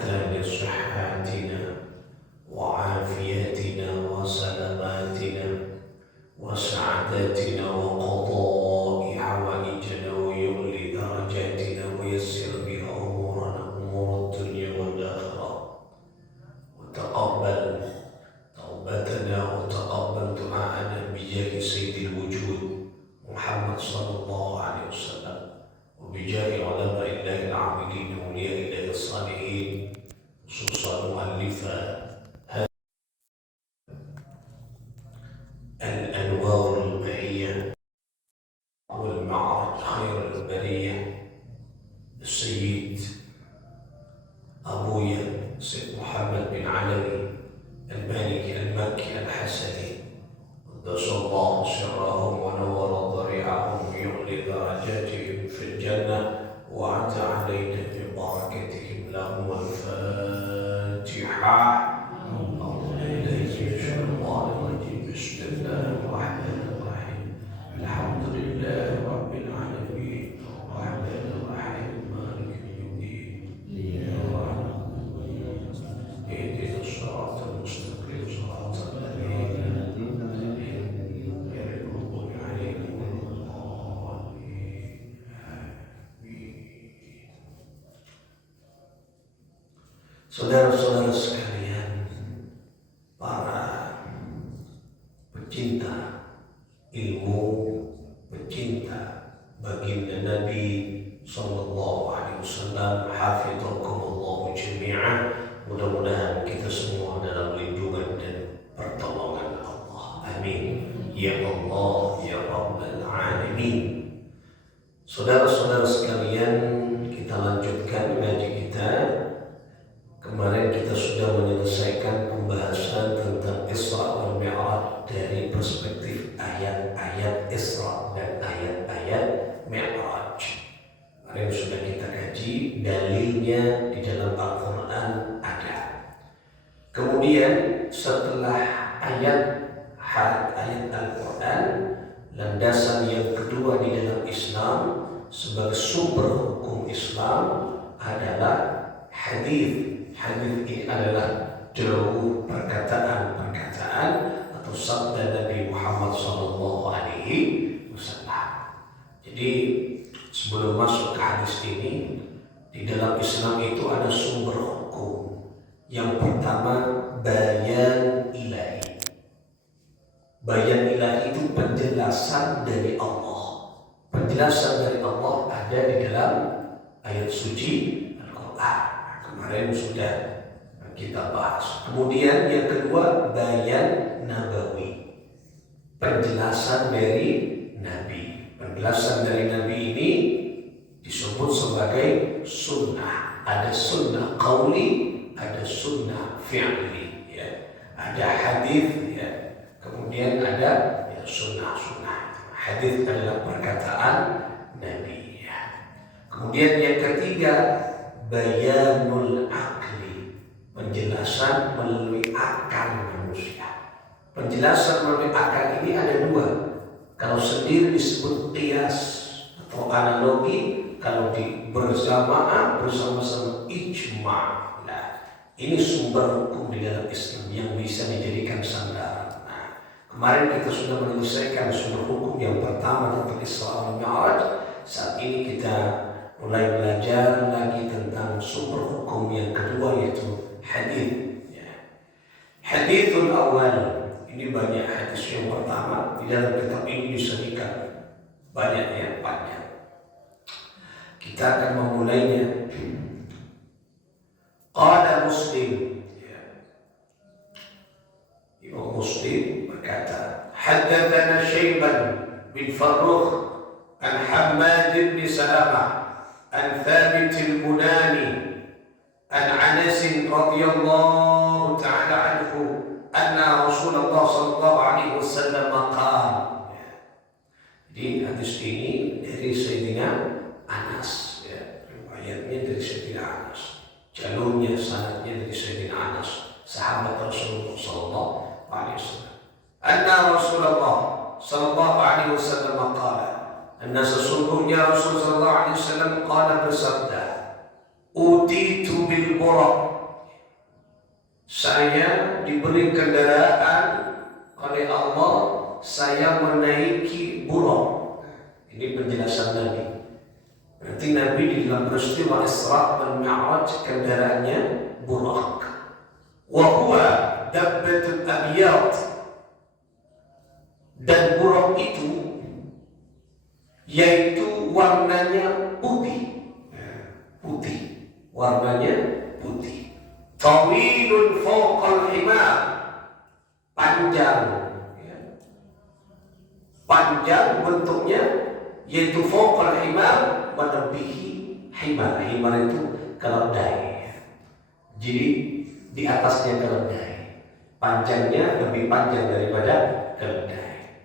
حتى لصحتنا وعافيتنا وسلاماتنا وسعادتنا وقضاء حوائجنا ويولي درجاتنا ويسر بها أمورنا أمور الدنيا والآخرة وتقبل توبتنا وتقبل دعاءنا بجاه سيد الوجود محمد صلى الله عليه وسلم وبجاه علماء الله العاملين وأولياء الله الصالحين خصوصا مؤلفة الأنوار البهية والمعرج خير البرية السيد أبويا سيد محمد بن علوي المالكي المكي الحسني قدس الله سرهم ونور ضريعهم ويعلي درجاتهم في الجنة وعد علينا ببركتهم لهم الفاتحة. بسم الله الرحمن الرحيم الحمد لله رب العالمين الرحمن الرحيم مالك يوم الدين اهدنا الصراط المستقيم صراط الذين غير المغضوب عليهم ولا الضالين آمين. Saudara-saudara sekalian, para pecinta ilmu, pecinta baginda Nabi sallallahu alaihi wasallam, hafidhakumullah jami'an. Mudah-mudahan kita semua dalam lindungan dan pertolongan Allah. Amin. Ya Allah, ya Rabbal Alamin. Saudara-saudara sekalian, kita lanjutkan ngaji kita. Kemarin kita sudah menyelesaikan pembahasan tentang Isra wal Mi'raj dari perspektif ayat-ayat Isra dan ayat-ayat Mi'raj. Kemarin sudah kita kaji dalilnya di dalam Al-Quran ada. Kemudian setelah ayat Al-Quran, landasan yang kedua di dalam Islam sebagai sumber hukum Islam adalah hadis. Hadis ini adalah dawuh perkataan atau sabda Nabi Muhammad sallallahu alaihi wasallam. Jadi sebelum masuk ke hadis ini, di dalam Islam itu ada sumber hukum. Yang pertama, bayan ilahi. Bayan ilahi itu penjelasan dari Allah. Penjelasan dari Allah ada di dalam ayat suci Al-Quran. Kemarin sudah kita bahas. Kemudian yang kedua, bayan nabawi, penjelasan dari Nabi. Penjelasan dari Nabi ini disebut sebagai sunnah. Ada sunnah qauli, ada sunnah fi'li, ya. Ada hadis, ya. Kemudian ada ya, sunnah. Hadis adalah perkataan Nabi, ya. Kemudian yang ketiga, bayanul akli, penjelasan melalui akal manusia. Penjelasan melalui akal ini ada dua. Kalau sendiri disebut qiyas atau analogi, kalau bersama-sama ijma'. Nah, ini sumber hukum di dalam Islam yang bisa dijadikan sandaran. Nah, kemarin kita sudah menyelesaikan sumber hukum yang pertama tentang Isra wal Mi'raj. Saat ini kita mulai belajar lagi tentang sumber hukum yang kedua, yaitu hadis. Hadithul awal, ini banyak hadis. Yang pertama di dalam kitab ini disebutkan banyak. Kita akan memulainya. Qala Muslim, Imam Muslim berkata, haddatsana Syaiban bin Farrukh an Hammad bin Salamah عن ثابت البناني عن أنس رضي الله تعالى عنه أن رسول الله صلى الله عليه وسلم قال. Jadi hadis ini dari Sayyidina Anas, ya. Riwayatnya dari Sayyidina Anas, jalurnya sanadnya dari Sayyidina Anas, sahabat Rasulullah sallallahu alaihi wasallam. Anna Rasulullah sallallahu alaihi wasallam qala, sesungguhnya Rasulullah sallallahu alaihi wasallam qala bersabda, utitu bil buraq, saya diberi kendaraan oleh Allah, saya menaiki buraq. Ini penjelasan Nabi. Berarti Nabi di dalam peristiwa Isra wal Mi'raj kendaraannya buraq. Wa huwa dabbatul abyad, dan buraq itu yaitu warnanya putih, warnanya putih. Tawilun fawqal himar, panjang, panjang bentuknya, yaitu fawqal himar, melebihi himar. Himar itu keledai, jadi di atasnya keledai, panjangnya lebih panjang daripada keledai.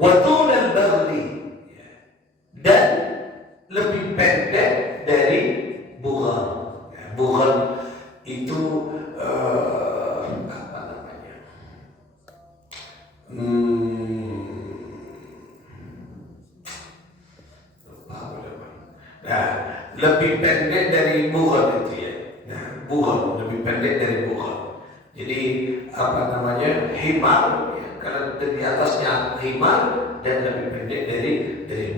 Wa tulal baghli, dan lebih pendek dari bughal. Bughal itu apa namanya? Nah, lebih pendek dari bughal itu ya. Nah, bughal lebih pendek dari bughal. Jadi apa namanya? Himar, ya, karena di atasnya himar dan lebih pendek dari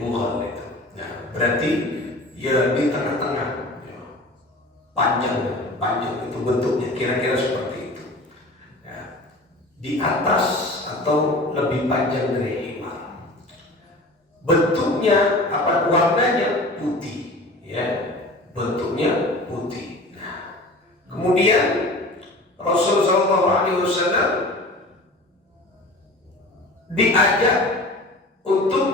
bughal itu. Nah, berarti ya di tengah-tengah, ya, panjang itu bentuknya kira-kira seperti itu. Ya, di atas atau lebih panjang dari himar. Bentuknya apa? Warnanya putih, ya, bentuknya putih. Nah, kemudian Rasulullah SAW diajak untuk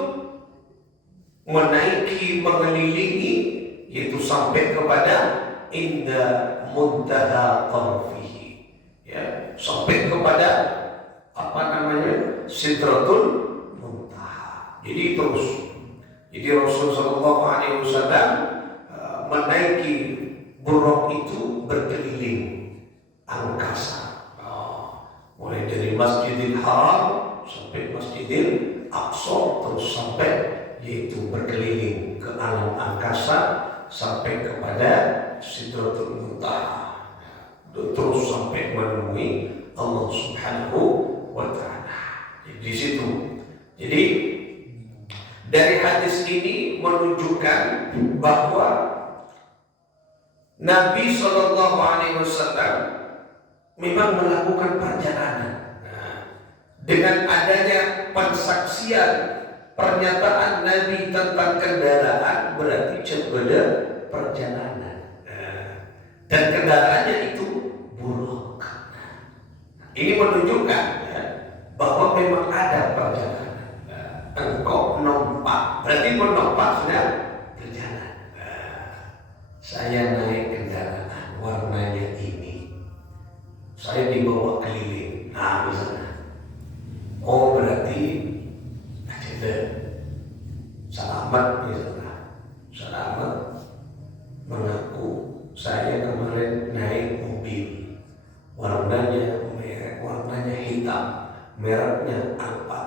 menaiki, mengelilingi, yaitu sampai kepada inda muntaha tarfihi, ya, sampai kepada apa namanya, sidratul muntaha. Jadi terus, jadi Rasulullah SAW menaiki buraq itu berkeliling angkasa, mulai dari Masjidil Haram sampai Masjidil Aqsa, terus sampai yaitu berkeliling ke alam angkasa sampai kepada Sidratul Muntaha, terus sampai menemui Allah Subhanahu wa Ta'ala. Di situ. Jadi dari hadis ini menunjukkan bahwa Nabi SAW memang melakukan perjalanan. Dengan adanya pensaksian pernyataan Nabi tentang kendaraan, berarti ada perjalanan. Dan kendaraannya itu buruk. Ini menunjukkan, ya, bahwa memang ada perjalanan. Engkau nompak, berarti menompak sudah berjalan. Saya naik kendaraan warnanya ini, saya dibawa keliling. Nah, misalnya, oh berarti ada selamat, misalnya, selamat mengaku saya kemarin naik mobil warnanya merek, warnanya hitam, mereknya Alfa.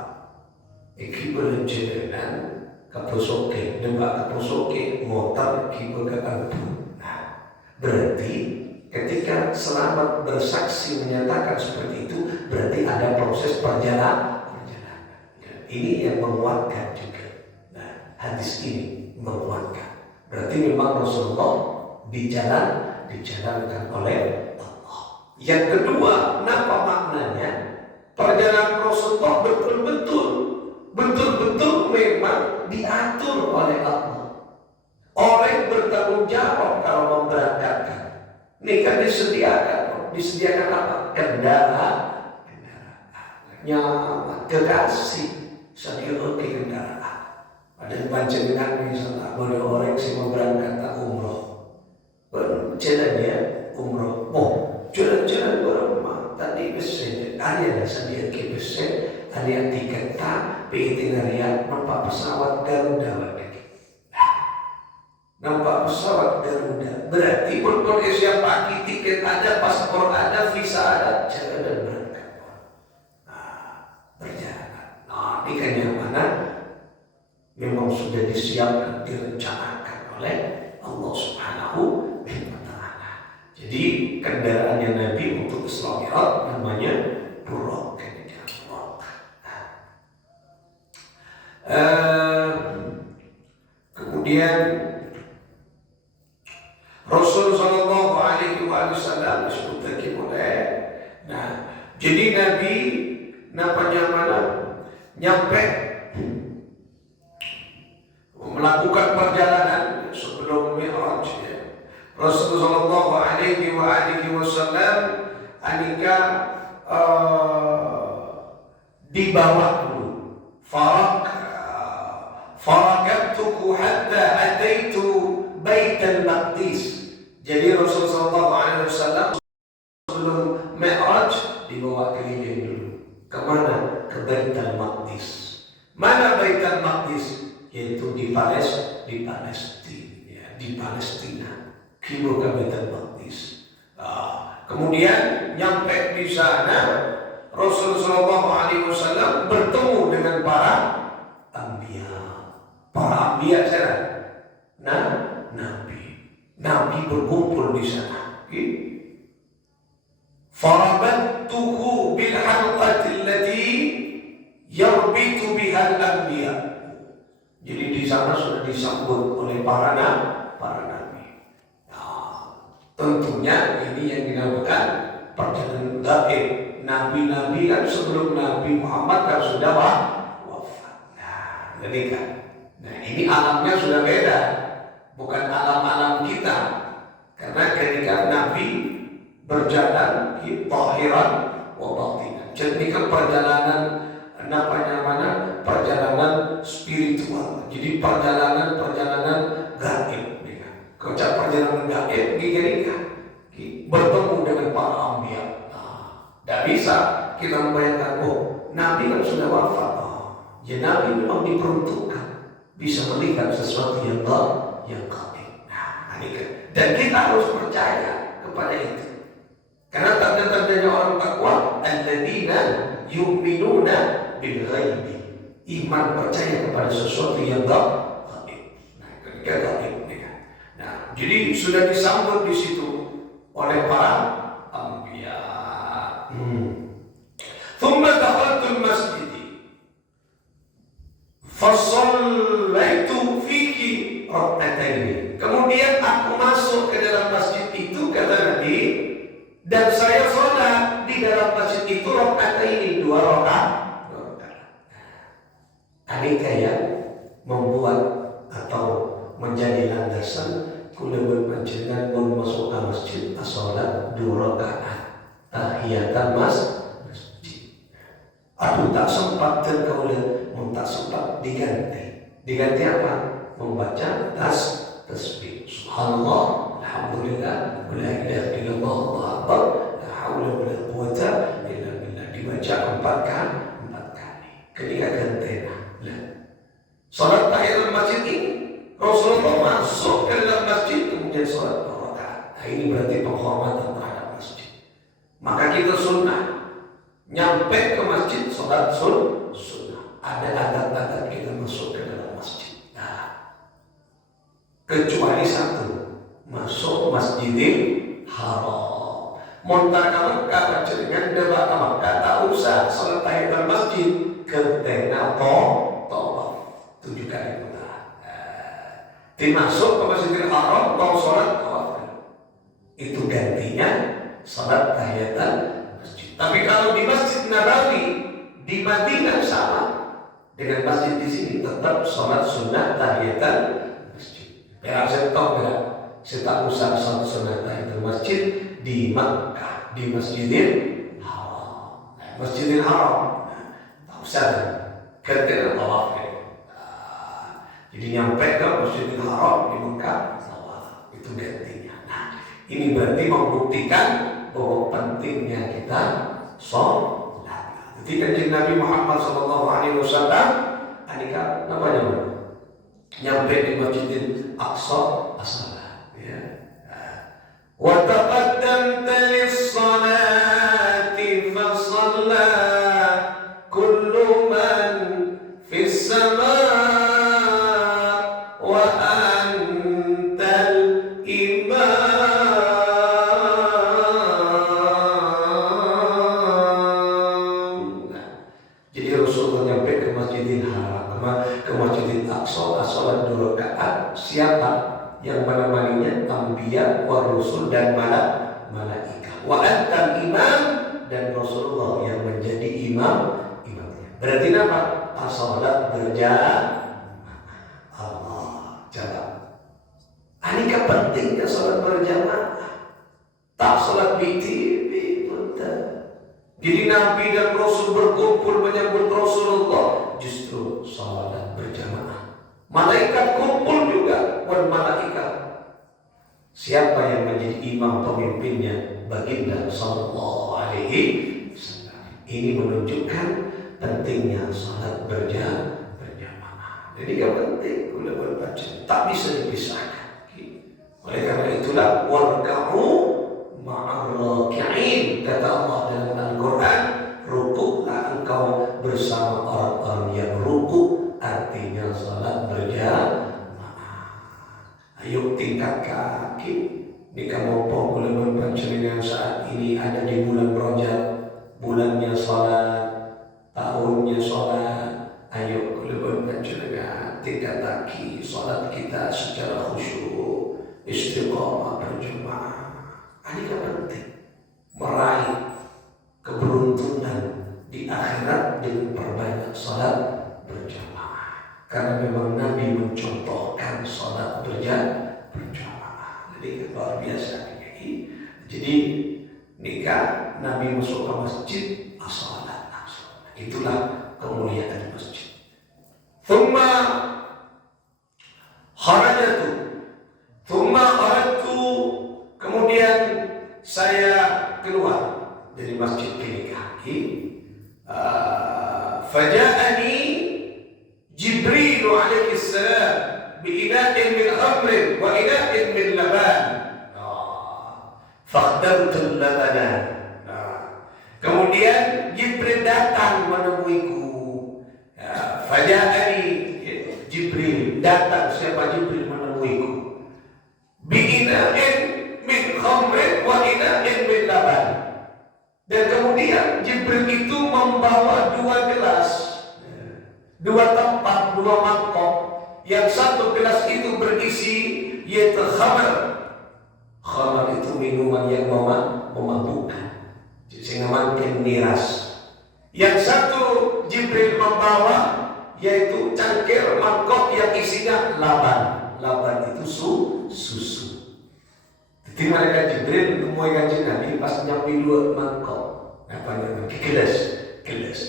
Iki berjalan kaposoke, nembak kaposoke, motor kiba ke Alfa. Berarti ketika selamat bersaksi menyatakan seperti itu, berarti ada proses perjalanan. Ini yang menguatkan juga. Nah, hadis ini menguatkan. Berarti memang Rasulullah dijalankan oleh Allah. Yang kedua, apa maknanya? Perjalanan Rasulullah betul-betul memang diatur oleh Allah. Orang bertanggung jawab kalau memberangkatkan. Ini kan disediakan apa? Kendaraan, nyaman, kekasih, sadioke kendaraan. Ada panjenengan misalnya, boleh orang sih mau berangkat tak umroh, jalan dia umroh, jalan berapa? Tadi besi, ada sedia ke besi, ada tiket tak, itinerary, nampak pesawat Garuda. Nampak pesawat Garuda, berarti berkondisi pagi, tiket ada, paspor ada, visa ada, jalan dan berangkat. Berjalan. Nah, ini kan yang mana memang sudah disiapkan, direncanakan oleh Allah Subhanahu wa Ta'ala. Jadi kendaraannya Nabi untuk Isra Mi'raj namanya Buraq. Kemudian Rasul Sallallahu Alaihi Wasallam disebut lagi oleh. Nah, jadi Nabi nyampe melakukan perjalanan sebelum Mi'raj ya. Rasul Sallallahu Alaihi Wasallam anika dibawa dulu. Farakatuhu hatta ataitu Baitul Maqdis. Jadi Rasul Sallallahu Alaihi Wasallam sebelum Mi'raj dibawa keliling dulu. Kemana? Ke Baitul Maqdis. Mana Baitul Maqdis? Yaitu di Palestina. Di Palestina. Kilo ke Baitul Maqdis. Kemudian nyampe di sana, Rasul Sallallahu Alaihi Wasallam bertemu dengan para anbiya sana. Nabi berkumpul di sana. Farabattuhu bil halqati allati yarbitu biha al-anbiya. Jadi di sana sudah disambut oleh para nabi. Tentunya ini yang dinamakan perjalanan gaib. Nabi-nabi kan sebelum Nabi Muhammad kan sudah wafat. Nah, ini alamnya sudah beda, bukan alam-alam kita. Karena ketika Nabi berjalan tahiran wa batinan. Jadi kan perjalanan perjalanan spiritual. Jadi perjalanan gaib. Kocak perjalanan gaib gini bertemu dengan para anbiya. Tidak bisa kita membayangkan, Nabi kan sudah wafat. Ya Nabi memang diperuntukkan bisa melihat sesuatu yang gaib. Dan kita harus percaya kepada itu. Karena tanda-tandanya orang takwa, alladzina yu'minuna bil ghaibi. Iman percaya kepada sesuatu yang gaib. Ketika gaib. Jadi sudah disambut di situ oleh para anbiya. Thumma dakhaltul masjid. Fasallaitu fihi rak'ataini. Kemudian aku masuk ke dalam masjid itu, kata Nabi, dan saya sholat di dalam masjid itu rak'ataini, 2 rakaat. Aneka yang membuat atau menjadi landasan kula berpanjenengan pun masuk ke masjid sholat 2 rakaat tahiyatan masjid. Aku tak sempat terkaulah, tak sempat diganti apa? Membaca tasbih. Subhanallah, alhamdulillah, la ilaha illallah, Allahu akbar, la haula wala quwata illa billah. Dibaca 4 kali. Ketika gantena. Salat tahiyatul masjid ini Rasulullah masuk ke dalam masjid kemudian sholat 2 rakaat. Nah, ini berarti penghormatan terhadap masjid. Maka kita sunnah nyampe ke masjid sholat sunnah. Ada adat-adat kita masuk ke dalam masjid. Nah, kecuali satu, masuk Masjidil Haram. Montar ke Mekah dengan debat ke Mekah tak usah sholat tahiyatul masjid ketena tawaf 7 kali. Dimasuk ke Masjidil Haram, mau sholat tawaf. Itu gantinya sholat tahiyatul masjid. Tapi kalau di Masjid Nabawi di Madinah sama dengan masjid di sini, tetap sholat sunnah tahiyatul masjid. Saya tahu tidak, saya tak usah sholat sunnah tahiyatul masjid di Makkah, di Masjidil Haram. Masjidil Haram, tak usah gantian tawaf. Jadi nyampe ke Masjidil Haram di Mekah, itu gantinya. Nah, ini berarti membuktikan bahwa pentingnya kita sholat. Jadi kanjeng Nabi Muhammad SAW, anika namanya nyampe di Masjidil Aqsa as-salat. Wa taqaddamta lis-salati fa shalla kullu man fis sama. malaikat. Siapa yang menemaninya? Anbiya wa rusul dan malaikat. Wa antal imam, dan Rasulullah yang menjadi imamnya. Berarti apa? As-salat berjamaah. Allah jawab. Anika pentingnya salat berjamaah. Tak salat di TV pun tak. Jadi Nabi dan Rasul berkumpul menyambut Rasulullah, justru salat berjamaah. Malaikat kumpul juga, wal malaikat. Siapa yang menjadi imam pemimpinnya? Baginda sallallahu alaihi wasallam. Ini menunjukkan pentingnya salat berjamaah. Jadi yang penting ulama baca tak bisa dipisahkan. Oleh karena itulah warka'u ma'ar raki'in, kata Allah dalam Al-Quran, rukuklah engkau bersama orang-orang yang rukuk, artinya salat berjamaah. Ayo tingkat kaki. Ini kamu boleh membaca dengan saat ini ada di bulan Rajab, bulannya salat, tahunnya salat. Ayo boleh membaca dengan tingkat kaki salat kita secara khusyuk, istiqamah berjamaah. Ini penting meraih keberuntungan di akhirat dengan perbanyak salat berjamaah. Karena memang Nabi mencontohkan salat berjamaah. Jadi luar biasa. Jadi nikah Nabi masuk ke masjid as-salat langsung. Itulah kemuliaan masjid. Thumma kharajtu, kemudian saya keluar dari masjid ini. Faja'ani Jibril alaihi salam bi ina'in min khamrin wa ina'in min laban. Fakhtartu labana. Kemudian Jibril datang menemuiku. Faja'ani Jibril datang. Siapa Jibril menemuiku? Bi ina'in min khamrin wa ina'in min laban. Dan kemudian Jibril itu membawa 2 gelas, 2 tempat, 2 mangkok. Yang satu gelas itu berisi yaitu khamr. Khamr itu minuman yang memabukkan, sehingga makin miras. Yang satu Jibril membawa yaitu cangkir mangkok yang isinya laban. Laban itu susu. Jadi mereka Jibril menemui kanjeng Nabi pas nyampe 2 mangkok. Apa namanya? Gelas.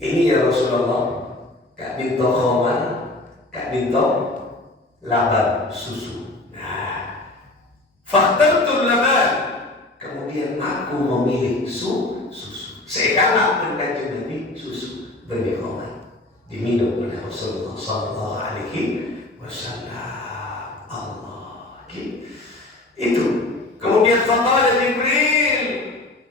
Ini ya Rasulullah. Kak dinto khamar, kak dinto laban susu. Nah, fakhtartul laban. Kemudian aku memilih susu. Saya kalah dengan kanjeng Nabi susu bagi khamar. Diminum oleh Rasulullah sallallahu alaihi wasallam. Allah. Itu. Kemudian faqala Jibril,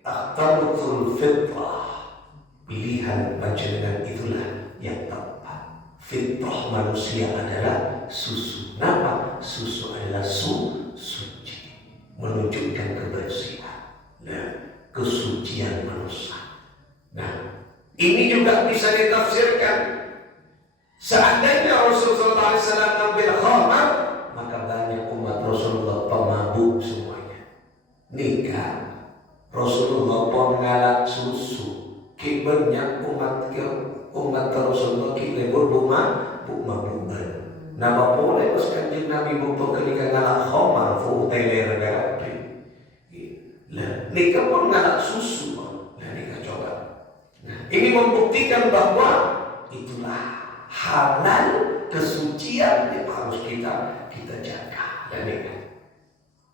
akhtartul fitrah. Pilihan panjenengan itulah yang tepat. Fitrah manusia adalah susu. Kenapa? Susu adalah suci, menunjukkan kebersihan dan kesucian manusia. Nah, ini juga bisa ditafsirkan. Seandainya Rasulullah SAW ambil khamar, maka banyak umat Rasulullah pemabuk semuanya. Nikah Rasulullah pun ngalak susu. Banyak umat Rasulullah lebur bumabukan. Nama boleh pas kanjeng Nabi butuh ketika ngalak khamar fu teler garapi. Nikah pun ngalak susu. Nah, nikah coba. Nah, ini membuktikan bahwa itulah halal kesucian yang harus kita jaga. Dan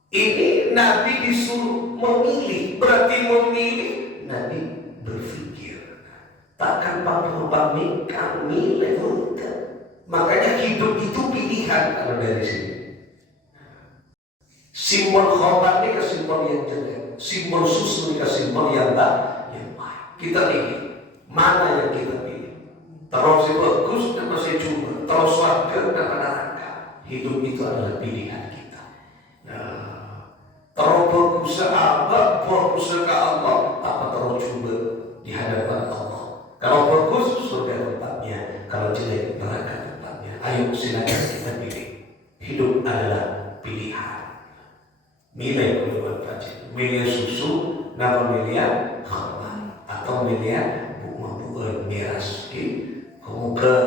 ini Nabi disuruh memilih, berarti memilih. Nabi berpikir, takkan kami lewat. Makanya hidup itu pilihan. Kalau dari sini simbol khamar ini ke simbol yang jelek, simbol susu ini ke simbol yang baik. Kita pilih mana yang kita pilih. Terus bagus dan masih cuma, terus surga dan neraka. Hidup itu adalah pilihan kita. Terus berusaha apa? Berusaha ke Allah, apa terus coba di hadapan Allah. Kalau bagus surga tempatnya, kalau jelek neraka tempatnya. Ayo silakan kita pilih. Milih kuliah pajak, milih susu, nama milih khamar atau milih bunga miras. Semoga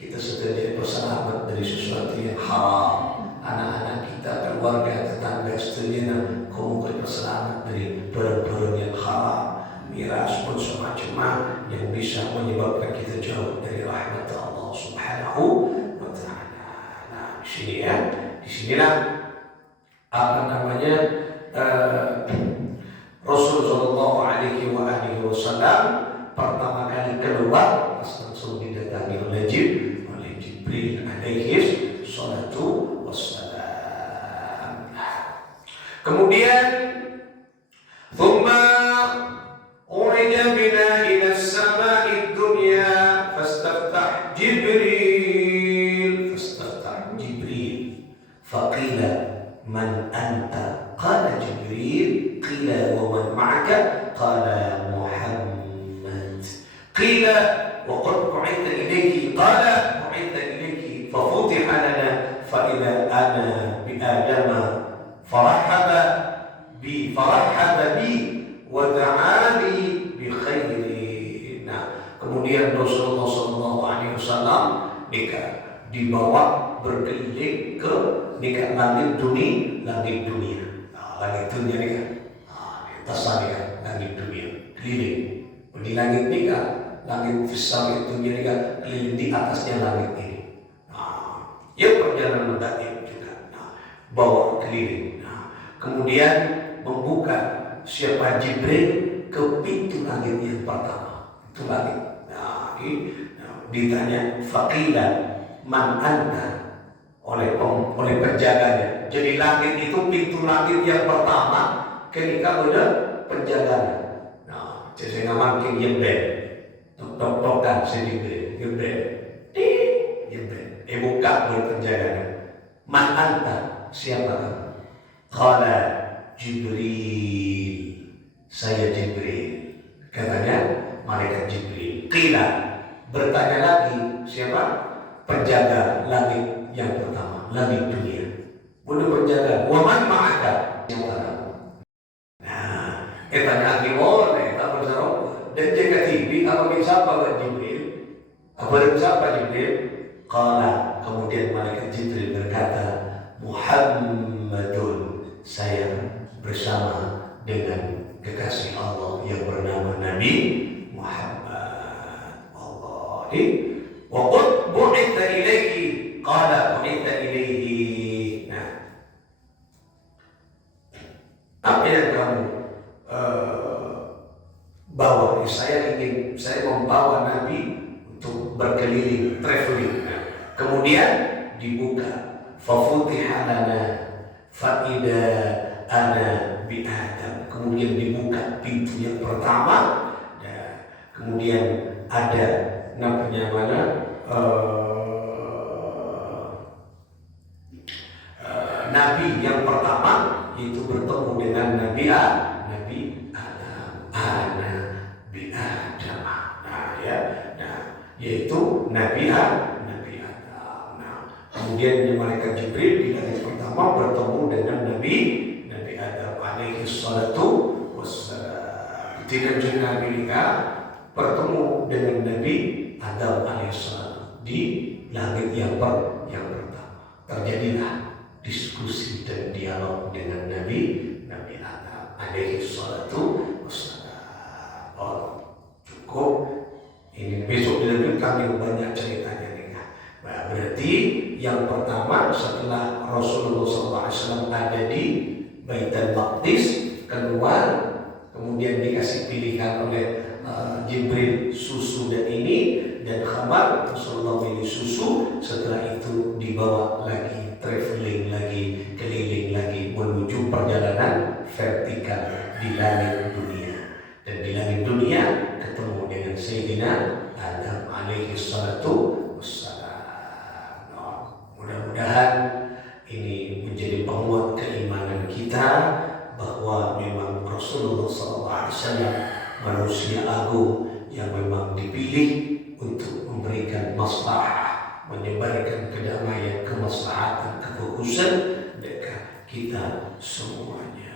kita sudah jadi berselamat dari sesuatu yang haram. Anak-anak kita, keluarga, tetangga, seterusnya, semoga berselamat dari barang-barang yang haram. Miras pun semacam yang bisa menyebabkan kita jauh dari rahmat Allah Subhanahu wa Ta'ala. Nah, di sini ya, di sinilah Rasulullah SAW pertama kali keluar langsung didatangi oleh Jibril alaihi salatu wassalam. Kemudian thumma urija bina ila as-sama'i dunya fastaftah Jibril faqila man anta qala Jibril qila wa man ma'aka qala Muhammad qila wa qad bu'itha ilayki qala bu'itha ilayki fafutiha lana fa idza ana bi adama farahaba bi wa da'ali bi khairin. Kemudian Rasulullah SAW dibawa berkeliling ke langit dunia. Langit dunia ni kan, di atas sana kan, langit dunia keliling. Di langit ni kan, langit fisam itu ni kan, keliling di atasnya langit ini. Ya perjalanan mendadak juga. Bawa keliling. Kemudian membuka siapa Jibril ke pintu langit yang pertama. Itu langit. Ditanya faqila man anta oleh penjaganya. Jadi langit itu pintu langit yang pertama ketika ada penjaganya. Jadi saya makin yemben, tok-tokan sedikit, yemben, buka oleh penjaganya. Man anta, siapa kamu? Qala Jibril, saya Jibril. Katanya malaikat Jibril. Qila, bertanya lagi, siapa? Penjaga langit yang pertama, langit dunia. Boleh penjaga. Wa man ma'aka? Siapa kamu? Tanya lagi boleh, tak bersama. Dan jika tibi, apa bisa apa Jibril? Apa siapa Jibril? Qala, kemudian malaikat Jibril berkata, Muhammadun, saya bersama dengan kekasih Allah yang bernama Nabi Muhammad. Wallahi wa qad bu'itha ilayhi qala bu'itha ilayhi. Apa yang kamu bawa? Saya membawa Nabi untuk berkeliling, traveling. Kemudian dibuka fafutiha lana fa idza ana bi Adam. Kemudian dibuka pintu yang pertama. Kemudian ada Nabi yang pertama itu bertemu dengan Nabi Adam, Nabi Adam. Yaitu Nabi Adam. Kemudian malaikat Jibril di langit pertama bertemu dengan Nabi Adam alaihi salatu wassalam. Tidak juga Nabi bertemu dengan Nabi Adam alaihissalam di langit yang pertama. Terjadilah diskusi dan dialog dengan Nabi Adam alaihissalatu wassalam. Cukup. Ini besok dilanjutkan yang banyak ceritanya nih. Berarti yang pertama setelah Rasulullah SAW ada di Baitul Maqdis, keluar, kemudian dikasih pilihan oleh Jibril susu dan ini dan khamar. Rasulullah milih susu. Setelah itu dibawa lagi, traveling lagi, keliling lagi, menuju perjalanan vertikal di langit dunia. Dan di langit dunia ketemu dengan Sayyidina Adam alaihi salatu wassalam. Mudah-mudahan ini menjadi penguat keimanan kita bahwa memang Rasulullah SAW manusia agung yang memang dipilih untuk memberikan maslahah, menyebarkan kedamaian, kemaslahatan, kefokusan. kita semuanya.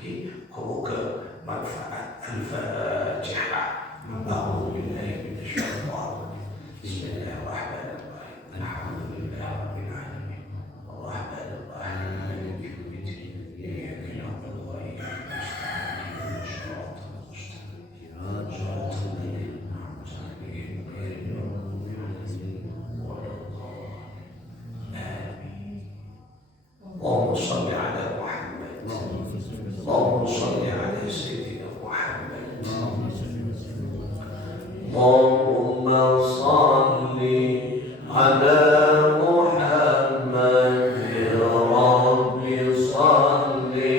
Semoga manfaat. Al-Fatihah. Bismillahirrahmanirrahim. Alhamdulillahirabbil alamin. Arrahmanir rahim. Iyyaka na'budu wa iyyaka nasta'in. Shiratal mustaqim. Shiratal ladzina an'amta 'alaihim ghairil maghdubi 'alaihim waladdallin. Amin. Allahumma shalli 'ala Muhammad. Allahumma shalli 'ala sayyidina Muhammad. Allahumma shalli 'ala Muhammad. Ya Rabbi shalli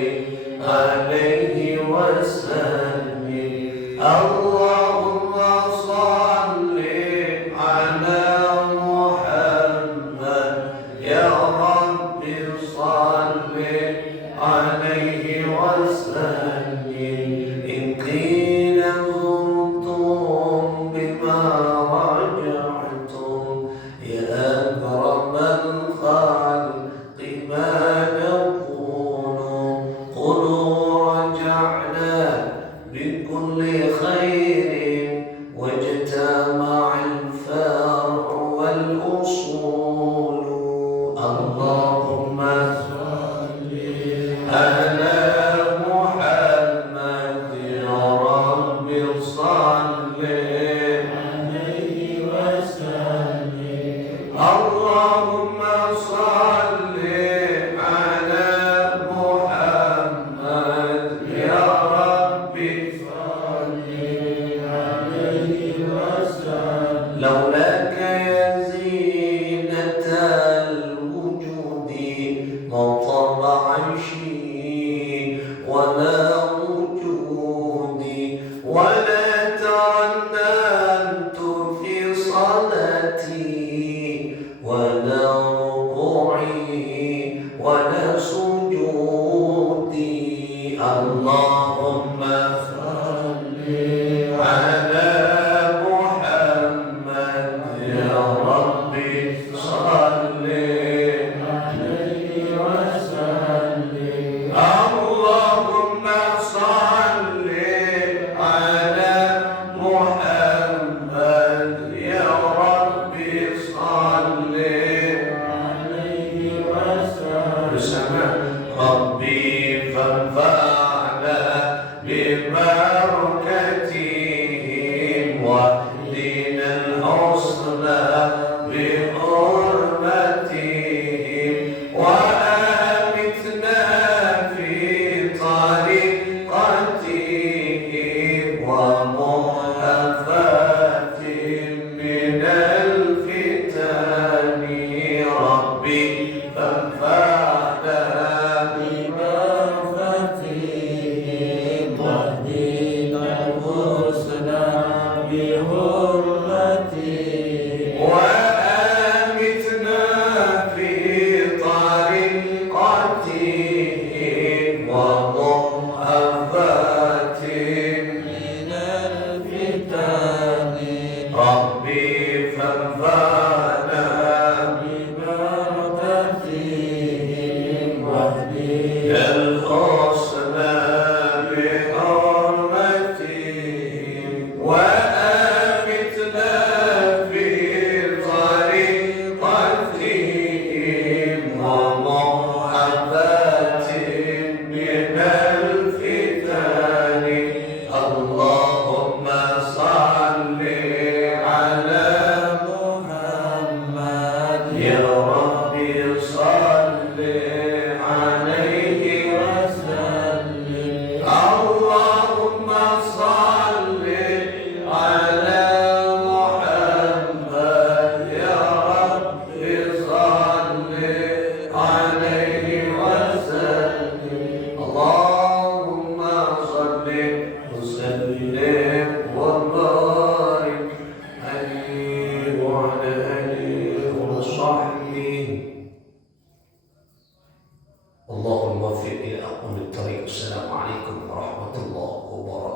'alaihi wa sallim. Allahumma shalli 'ala Muhammad. Ya Rabbi shalli 'alaihi wa sallim. In qila zurtum bima raja'tum ya akramal khalqi ma naqulu qulu raja'na bikulli khairin wajtama'al far'u wal usul. Allahumma salli ala Muhammad. Ya Rabbi salli 'alaihi wa sallim. Allahumma salli ala Muhammad. Ya Rabbi salli 'alaihi wa sallim. لولاك يا زينة الوجود ما طاب عيشي ولا وجودي ولا تعننت في صلاتي ولا ركوعي ولا سجودي. اللهم صل على محمد. يا ربي صل عليه وسلم. اللهم صل على محمد. يا ربي صل عليه وسلم. bersama Rabbi fanfa'na bibarakatihim wahdina al-husna bihurmatihim wa amitna fi tariqatihim wa muhafatin min al-fitani. Rabbi fanfa'na bibarakatihim wahdina al-husna bihurmatihim wa amitna fi tariqatihim wa muhafatin min al-fitani. Rabbi fanfa'na bibarakatihim wahdina al-husna bihurmatihim wa amitna fi tariqatihim wa muhafatin min al-fitani. Allahumma salli ala Muhammad. Ya Rabbi salli alaihi wa sallim. Allahumma salli ala Muhammad. Ya Rabbi salli alaihi wa sallim. Allahumma salli wa sallim wa barik alaihi wa ala alihi wa sahbihi. Allahul muwaffiq ila aqwamit thariq. Assalamualaikum warahmatullahi wabarakatuh.